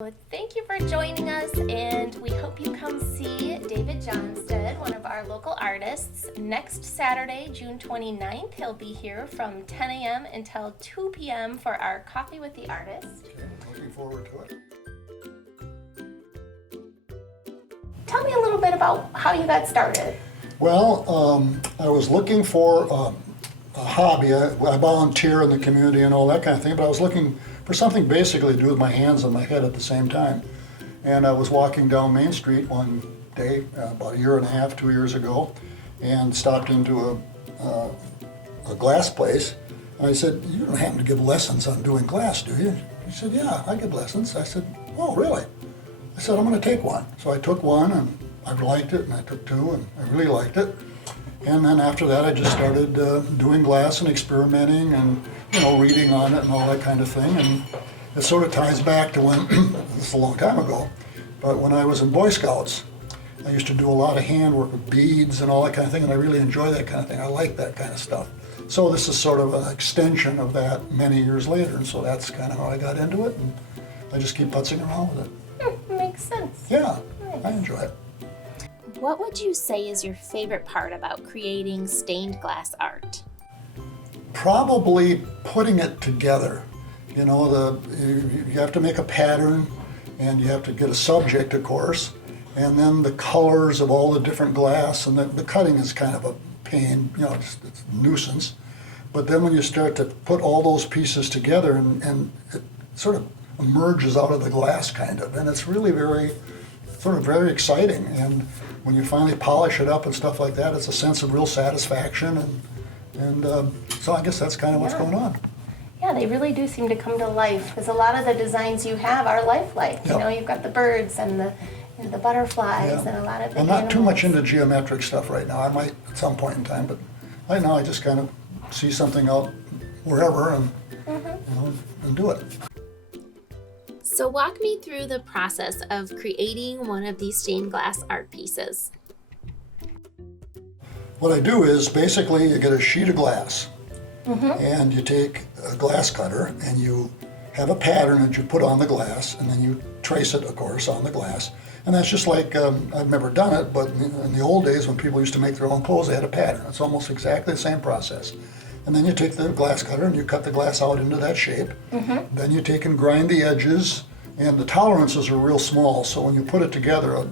Well, thank you for joining us, and we hope you come see David Johnston, one of our local artists, next Saturday, June 29th. He'll be here from 10 a.m. until 2 p.m. for our Coffee with the Artist. Okay, looking forward to it. Tell me a little bit about how you got started. Well, I was looking for a hobby. I volunteer in the community and all that kind of thing, but I was looking for something basically to do with my hands and my head at the same time. And I was walking down Main Street one day, about a year and a half, 2 years ago, and stopped into a glass place. And I said, "You don't happen to give lessons on doing glass, do you?" He said, "Yeah, I give lessons." I said, "Oh, really?" I said, "I'm going to take one." So I took one, and I liked it, and I took two, and I really liked it. And then after that, I just started doing glass and experimenting and, reading on it and all that kind of thing. And it sort of ties back to when, this is a long time ago, but when I was in Boy Scouts, I used to do a lot of handwork with beads and all that kind of thing, and I really enjoy that kind of thing. I like that kind of stuff. So this is sort of an extension of that many years later, and so that's kind of how I got into it, and I just keep putzing around with it. Makes sense. Yeah, Nice. I enjoy it. What would you say is your favorite part about creating stained glass art? Probably putting it together. You have to make a pattern, and you have to get a subject, of course, and then the colors of all the different glass, and the cutting is kind of a pain, it's a nuisance. But then when you start to put all those pieces together, and it sort of emerges out of the glass kind of, and it's really very exciting. And when you finally polish it up and stuff like that, it's a sense of real satisfaction, and so I guess that's kind of what's going on. Yeah, they really do seem to come to life, because a lot of the designs you have are lifelike. Yep. You've got the birds and the butterflies and a lot of the I'm not too much animals. into geometric stuff right now. I might at some point in time, but right now I just kind of see something out wherever and and do it. So walk me through the process of creating one of these stained glass art pieces. What I do is basically you get a sheet of glass, and you take a glass cutter and you have a pattern that you put on the glass, and then you trace it, of course, on the glass. And that's just like, I've never done it, but in the old days when people used to make their own clothes, they had a pattern. It's almost exactly the same process. And then you take the glass cutter and you cut the glass out into that shape. Then you take and grind the edges, and the tolerances are real small, so when you put it together, a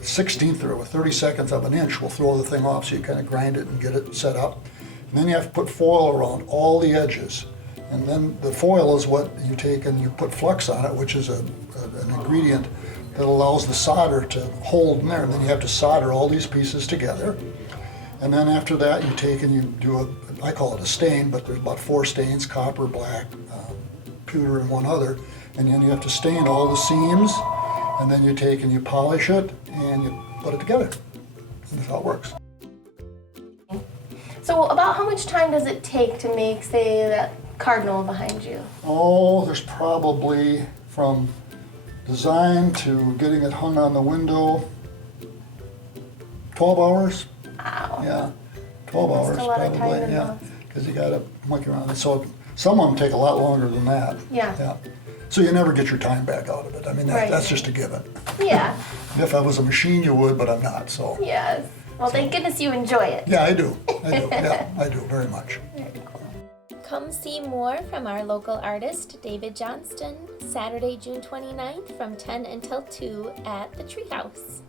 1/16 or a 32nd of an inch will throw the thing off, so you kind of grind it and get it set up. And then you have to put foil around all the edges. And then the foil is what you take and you put flux on it, which is an ingredient that allows the solder to hold in there. And then you have to solder all these pieces together. And then after that, you take and you do I call it a stain, but there's about 4 stains: copper, black, pewter, and one other. And then you have to stain all the seams, and then you take and you polish it and you put it together. And that's how it works. So about how much time does it take to make, say, that cardinal behind you? Oh, there's probably from design to getting it hung on the window, 12 hours. Wow. Yeah, 12 hours a lot of probably. time Yeah, involved. because you got to monkey around. So some of them take a lot longer than that. Yeah. So you never get your time back out of it. I mean, Right. that's just a given. Yeah. If I was a machine, you would, but I'm not. So Yes. Well, thank goodness you enjoy it. yeah, I do. Yeah, I do very much. Very cool. Come see more from our local artist, David Johnston, Saturday, June 29th from 10 until 2 at the Treehouse.